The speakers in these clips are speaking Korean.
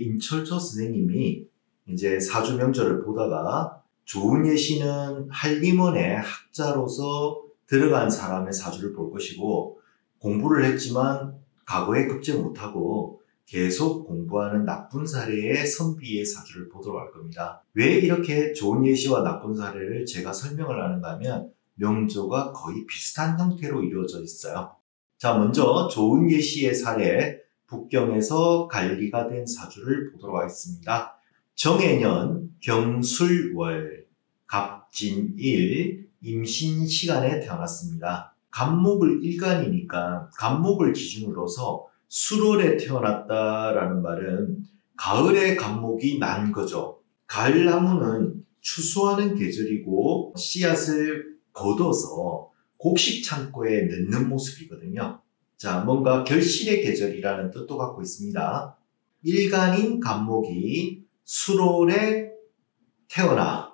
임철조 선생님이 이제 사주 명절을 보다가 조은예 씨는 한림원의 학자로서 들어간 사람의 사주를 볼 것이고, 공부를 했지만 과거에 급제 못하고 계속 공부하는 나쁜 사례의 선비의 사주를 보도록 할 겁니다. 왜 이렇게 조은예 씨와 나쁜 사례를 제가 설명을 하는가 하면 명조가 거의 비슷한 형태로 이루어져 있어요. 자, 먼저 조은예 씨의 사례, 북경에서 관리가 된 사주를 보도록 하겠습니다. 정해년 경술월 갑진일 임신시간에 태어났습니다. 갑목을 일간이니까 갑목을 기준으로서 수월에 태어났다라는 말은 가을에 갑목이 난 거죠. 가을나무는 추수하는 계절이고 씨앗을 걷어서 곡식 창고에 넣는 모습이거든요. 자, 뭔가 결실의 계절이라는 뜻도 갖고 있습니다. 일간인 갑목이 수월에 태어나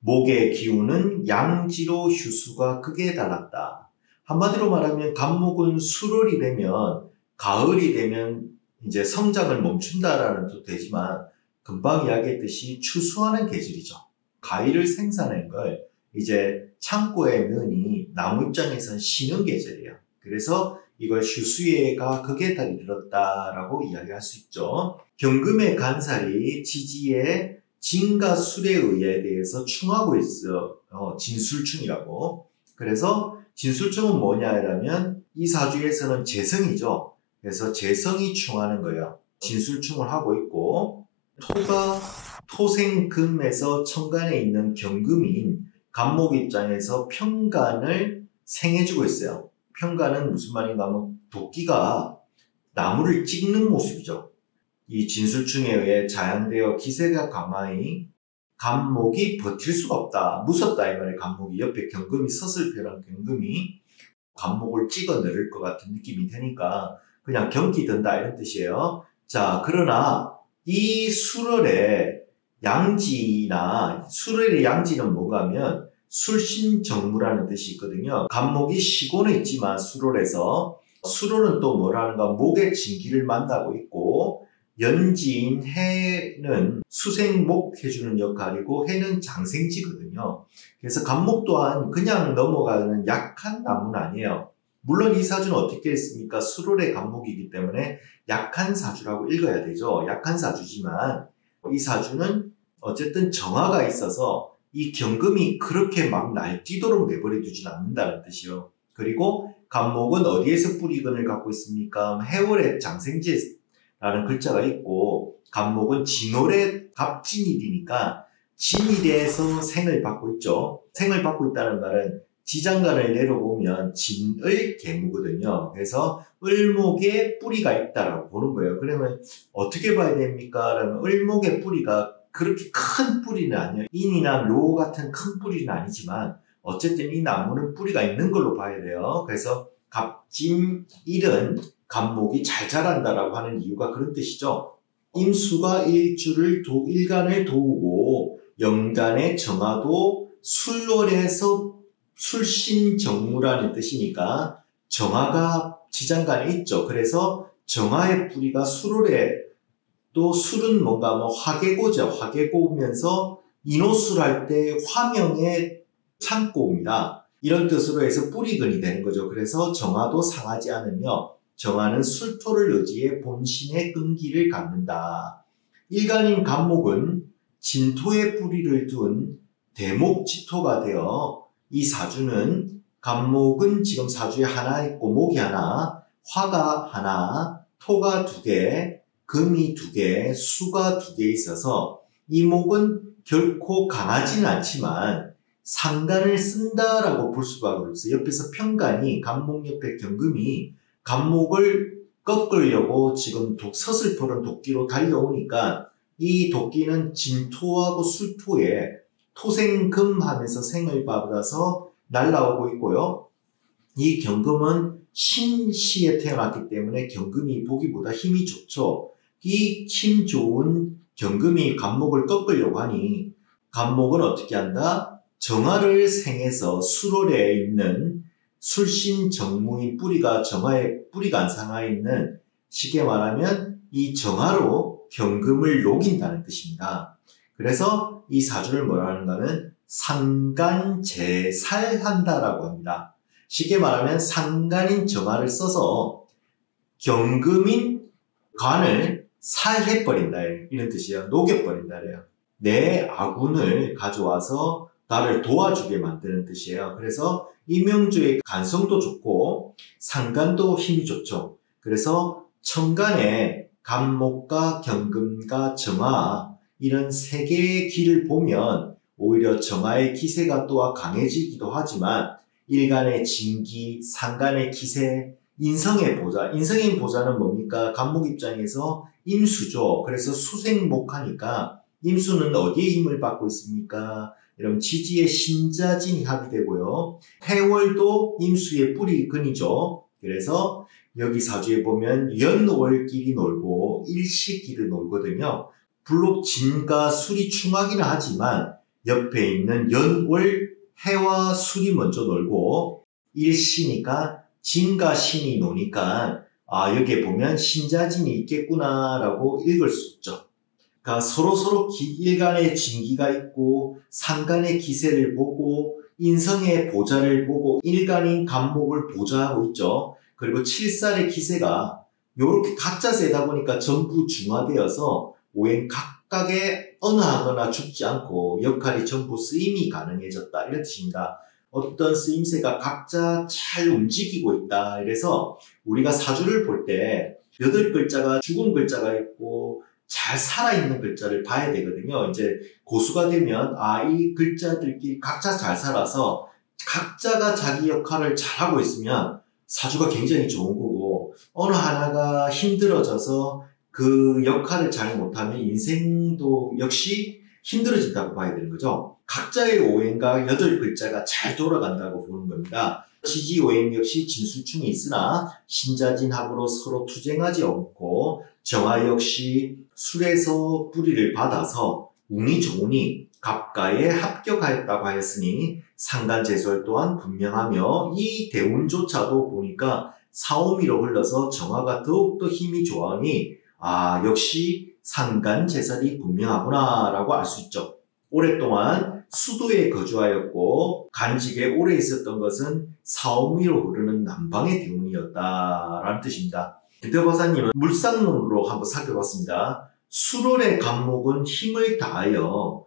목의 기운은 양지로 휴수가 극에 달았다. 한마디로 말하면 갑목은 수월이 되면, 가을이 되면 이제 성장을 멈춘다라는 뜻도 되지만, 금방 이야기했듯이 추수하는 계절이죠. 과일을 생산한 걸 이제 창고에 넣으니 나무 입장에서는 쉬는 계절이에요. 그래서 이걸 휴수예가 극에 이르렀다라고 이야기할 수 있죠. 경금의 간살이 지지의 진과 술에 의해 대해서 충하고 있어요. 진술충이라고. 그래서 진술충은 뭐냐면 이 사주에서는 재성이죠. 그래서 재성이 충하는 거예요. 진술충을 하고 있고, 토가 토생금에서 천간에 있는 경금인 갑목 입장에서 편간을 생해주고 있어요. 편간은 무슨 말인가 하면 도끼가 나무를 찍는 모습이죠. 이 진술충에 의해 자양되어 기세가 강하니 갑목이 버틸 수가 없다. 무섭다 이 말에 갑목이 옆에 경금이 서슬표랑 경금이 갑목을 찍어 내릴 것 같은 느낌이 드니까 그냥 경기 든다 이런 뜻이에요. 자, 그러나 이 수월의 양지나 수월의 양지는 뭐가 하면 술신정무라는 뜻이 있거든요. 갑목이 쉬고는 있지만 수월에서, 수월은 또 뭐라는가, 목의 진기를 만나고 있고, 연지인 해는 수생목 해주는 역할이고 해는 장생지거든요. 그래서 갑목 또한 그냥 넘어가는 약한 나무는 아니에요. 물론 이 사주는 어떻게 했습니까? 수월의 갑목이기 때문에 약한 사주라고 읽어야 되죠. 약한 사주지만 이 사주는 어쨌든 정화가 있어서 이 경금이 그렇게 막 날뛰도록 내버려 두진 않는다는 뜻이요. 그리고 갑목은 어디에서 뿌리근을 갖고 있습니까? 해월의 장생지라는 글자가 있고, 갑목은 진월의 갑진일이니까 진일에서 생을 받고 있죠. 생을 받고 있다는 말은 지장간을 내려보면 진을 계무거든요. 그래서 을목에 뿌리가 있다라고 보는 거예요. 그러면 어떻게 봐야 됩니까? 그러면 을목의 뿌리가 그렇게 큰 뿌리는 아니에요. 인이나 묘 같은 큰 뿌리는 아니지만 어쨌든 이 나무는 뿌리가 있는 걸로 봐야 돼요. 그래서 갑진일은 갑목이 잘 자란다라고 하는 이유가 그런 뜻이죠. 임수가 일간을 도우고 영간의 정화도 술월에서 술신정무라는 뜻이니까 정화가 지장간에 있죠. 그래서 정화의 뿌리가 술월에, 또 술은 뭔가 화개고죠. 화개고면서 인호술 할 때 화명의 창고입니다. 이런 뜻으로 해서 뿌리근이 되는 거죠. 그래서 정화도 상하지 않으며 정화는 술토를 의지해 본신의 끈기를 갖는다. 일간인 갑목은 진토에 뿌리를 둔 대목지토가 되어 이 사주는 갑목은 지금 사주에 하나 있고 목이 하나, 화가 하나, 토가 두 개, 금이 두 개, 수가 두 개 있어서 이 목은 결코 강하지는 않지만 상간을 쓴다라고 볼 수밖에 없어요. 옆에서 편간이, 갑목 옆에 경금이 갑목을 꺾으려고 지금 서슬퍼런 도끼로 달려오니까 이 도끼는 진토하고 술토에 토생금 하면서 생을 받아서 날아오고 있고요. 이 경금은 신시에 태어났기 때문에 경금이 보기보다 힘이 좋죠. 이 힘 좋은 경금이 갑목을 꺾으려고 하니 갑목은 어떻게 한다? 정화를 생해서 수월에 있는 술신정무인 뿌리가, 정화에 뿌리가 안 상하 있는, 쉽게 말하면 이 정화로 경금을 녹인다는 뜻입니다. 그래서 이 사주를 뭐라 하는가는 상간제살한다라고 합니다. 쉽게 말하면 상간인 정화를 써서 경금인 간을 살해버린다 이런 뜻이에요. 녹여버린다래요. 내 아군을 가져와서 나를 도와주게 만드는 뜻이에요. 그래서 이 명조의 간성도 좋고 상간도 힘이 좋죠. 그래서 천간에 간목과 경금과 정화 이런 세 개의 기를 보면 오히려 정화의 기세가 또 강해지기도 하지만 일간의 진기, 상간의 기세, 인성의 보자. 인성의 보자는 뭡니까? 간목 입장에서 임수죠. 그래서 수생목하니까 임수는 어디에 힘을 받고 있습니까? 여러분 지지의 신자진이 합의되고요. 해월도 임수의 뿌리근이죠. 그래서 여기 사주에 보면 연월끼리 놀고 일시끼리 놀거든요. 불록 진과 술이 충하기는 하지만 옆에 있는 연월 해와 술이 먼저 놀고 일시니까 진과 신이 노니까 여기에 보면 신자진이 있겠구나라고 읽을 수 있죠. 그러니까 서로 일간의 진기가 있고 상간의 기세를 보고 인성의 보자를 보고 일간인 간목을 보좌하고 있죠. 그리고 칠살의 기세가 이렇게 각자 세다 보니까 전부 중화되어서 오행 각각의 언어하거나 죽지 않고 역할이 전부 쓰임이 가능해졌다 이런 뜻입니다. 어떤 쓰임새가 각자 잘 움직이고 있다. 이래서 우리가 사주를 볼 때 8글자가 죽은 글자가 있고 잘 살아있는 글자를 봐야 되거든요. 이제 고수가 되면 이 글자들끼리 각자 잘 살아서 각자가 자기 역할을 잘하고 있으면 사주가 굉장히 좋은 거고 어느 하나가 힘들어져서 그 역할을 잘 못하면 인생도 역시 힘들어진다고 봐야 되는 거죠. 각자의 오행과 8글자가 잘 돌아간다고 보는 겁니다. 지지 오행 역시 진술충이 있으나 신자진합으로 서로 투쟁하지 않고 정화 역시 술에서 뿌리를 받아서 운이 좋으니 갑가에 합격하였다고 하였으니 상간제설 또한 분명하며 이 대운조차도 보니까 사오미로 흘러서 정화가 더욱더 힘이 좋아하니 역시 상간제설이 분명하구나 라고 알 수 있죠. 오랫동안 수도에 거주하였고 간직에 오래 있었던 것은 사오미로 흐르는 남방의 대운이었다라는 뜻입니다. 대화사님은 물상론으로 한번 살펴봤습니다. 수월의 간목은 힘을 다하여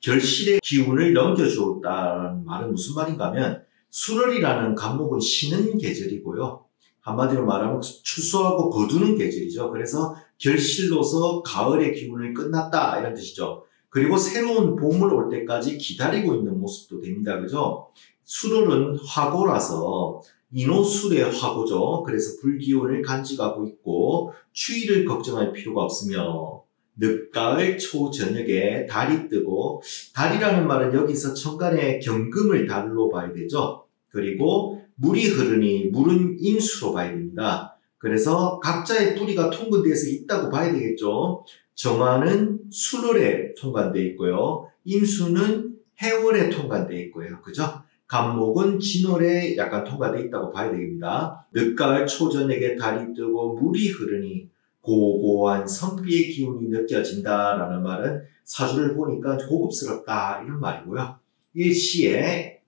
결실의 기운을 넘겨주었다는 말은 무슨 말인가 하면 수월이라는 간목은 쉬는 계절이고요. 한마디로 말하면 추수하고 거두는 계절이죠. 그래서 결실로서 가을의 기운을 끝났다 이런 뜻이죠. 그리고 새로운 봄을 올 때까지 기다리고 있는 모습도 됩니다. 그죠? 수월은 화고라서 인호술의 화고죠. 그래서 불기운을 간직하고 있고 추위를 걱정할 필요가 없으며 늦가을 초저녁에 달이 뜨고 달이라는 말은 여기서 천간의 경금을 달로 봐야 되죠. 그리고 물이 흐르니 물은 임수로 봐야 됩니다. 그래서 각자의 뿌리가 통근돼서 있다고 봐야 되겠죠. 정화는 수월에 통관되어 있고요. 임수는 해월에 통관되어 있고요. 그죠? 간목은 진월에 약간 통과되어 있다고 봐야 됩니다. 늦가을 초저녁에 달이 뜨고 물이 흐르니 고고한 선비의 기운이 느껴진다라는 말은 사주를 보니까 고급스럽다 이런 말이고요. 이 시에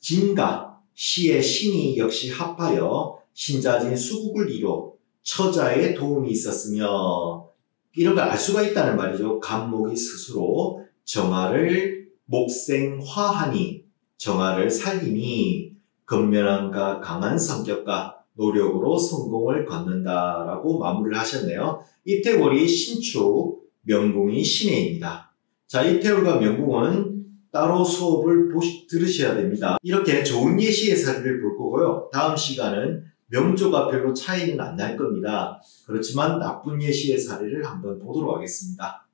진가, 시의 신이 역시 합하여 신자진 수국을 이뤄 처자의 도움이 있었으며 이런 걸 알 수가 있다는 말이죠. 간목이 스스로 정화를 목생화하니 정화를 살리니 근면함과 강한 성격과 노력으로 성공을 거둔다라고 마무리를 하셨네요. 이태월이 신축, 명궁이 신해입니다. 자, 이태월과 명궁은 따로 수업을 들으셔야 됩니다. 이렇게 좋은 예시의 사례를 볼 거고요. 다음 시간은 명조가 별로 차이는 안 날 겁니다. 그렇지만 나쁜 예시의 사례를 한번 보도록 하겠습니다.